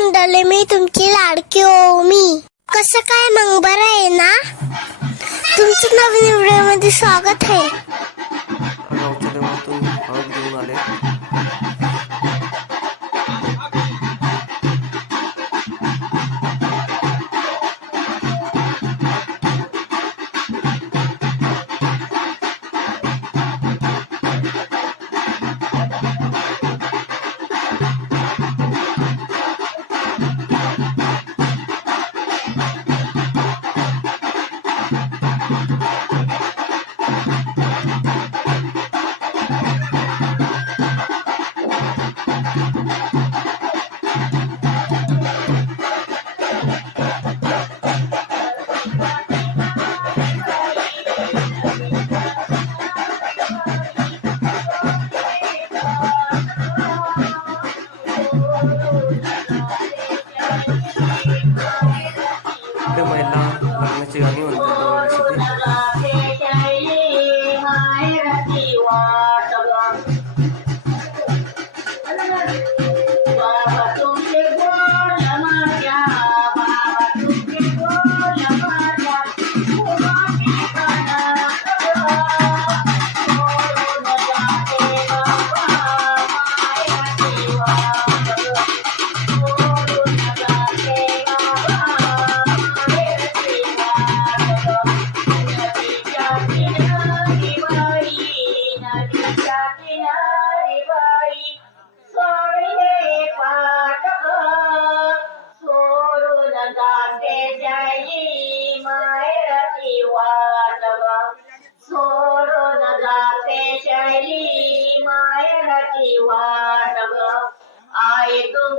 म्हणाले मी तुमची लाडकी हो मी कसं काय मग? बर आहे ना? तुमचं नवीन व्हिडिओमध्ये स्वागत आहे. 帝王。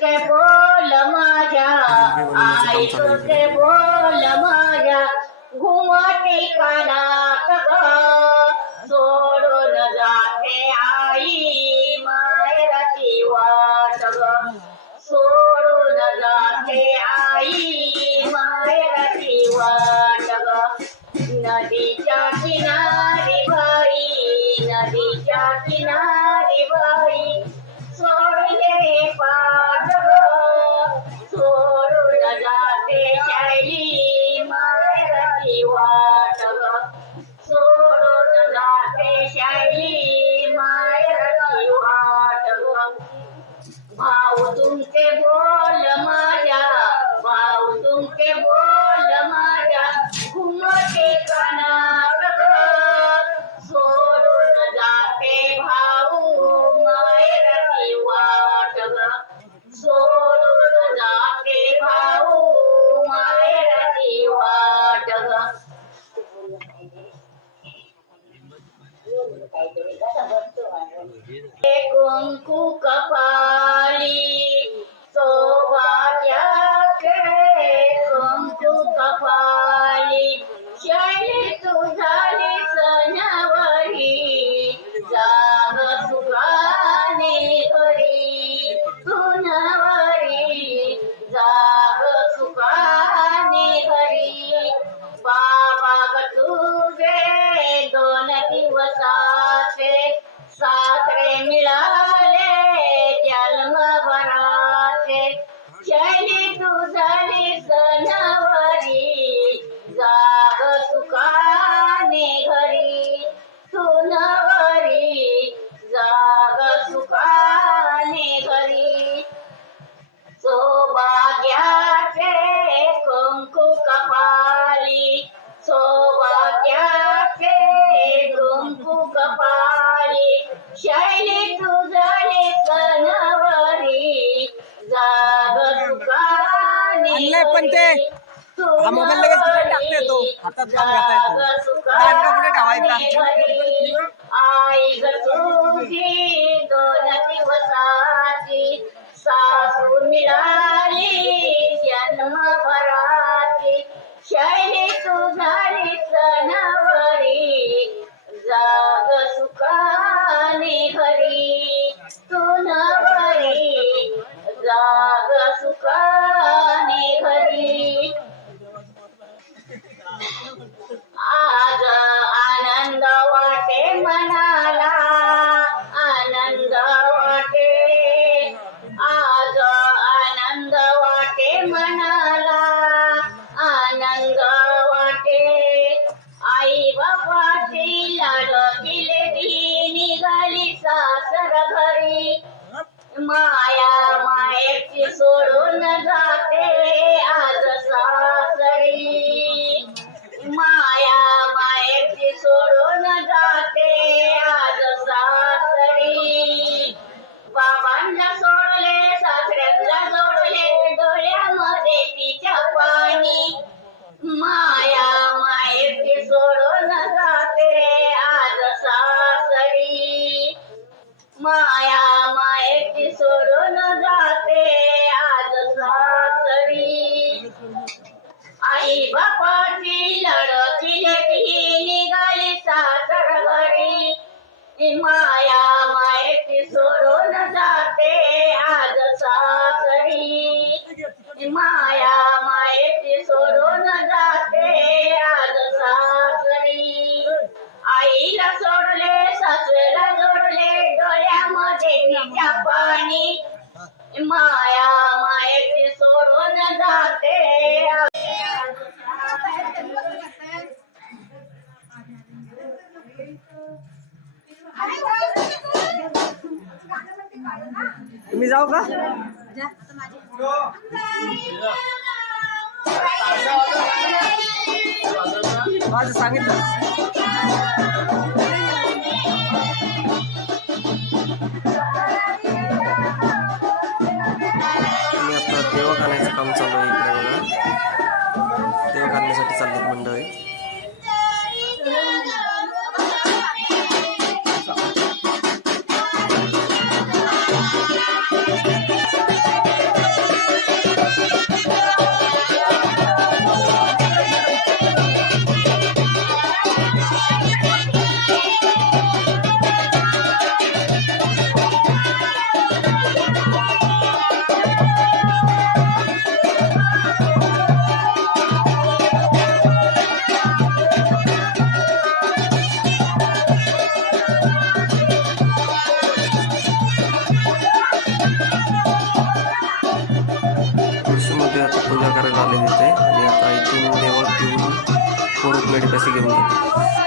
तुझे बोल माझ्या आई तुझे बोल माझ्या घुमते कानात सोडून जाते आई मायराची वाट सोडून जाते आई मायराची वाट नदीच्या किनारी बाई नदीच्या किनारी बाई सोडले पा eternal গান গাতায় গান গাবলে গাওয়াই लढती निघाली माया मायेची सोडून जाते आज सासरी. माया मायेची सोडून जाते आज सासरी. आईला सोडले सासऱ्याला जोडले डोळ्यामध्ये पाणी. माया मी जाऊ का माझं सांगितलं पूजा करायला आले होते आणि आता इथून देवळ घेऊन कोडकमेडी पैसे घेऊन जाते.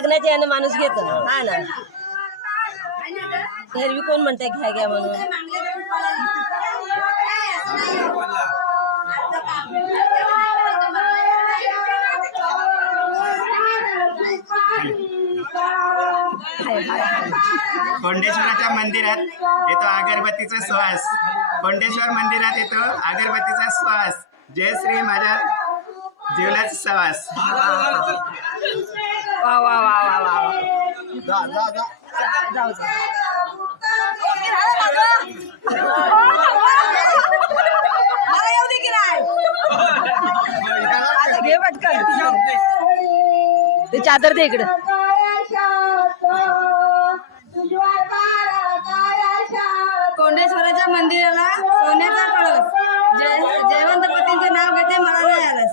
बघण्याच्या याने माणूस घेतो. हा. ना. एरवी कोण म्हणताय घ्या घ्या म्हणून? कोंडेश्वराच्या मंदिरात येतो अगरबत्तीचा श्वास. कोंडेश्वर मंदिरात येतो अगरबत्तीचा श्वास. जय श्री माझ्या जीवनाचा श्वास. वा वा वा वा वा वा. जाऊ दे. मला येऊ दे की नाही? आता घे पटकन. ते चादर दे इकडे. कोंडेश्वराच्या मंदिराला सोन्याचा कळस. जय जयवंत पतींचं नाव घेते मला नाही आलंस.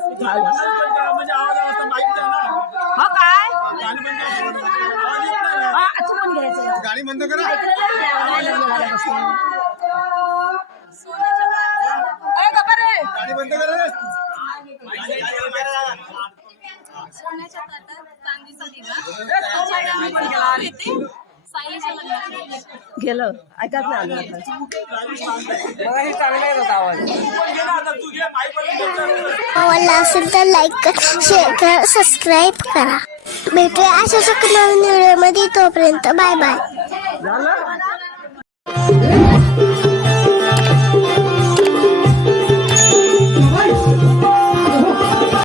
हो काय? घ्यायचं. गाडी बंद करा. गाडी बंद करा. सोन्याच्या ताटात चांदीचा दिवा. गेलं. ऐकाच नाही आलं आता. मला हे चांगला येत होता आवाज. आवडला असेल तर लाईक करा शेअर करा सबस्क्राईब करा. भेटूया अशाच नवीन व्हिडिओमध्ये तोपर्यंत. बाय बाय झालं?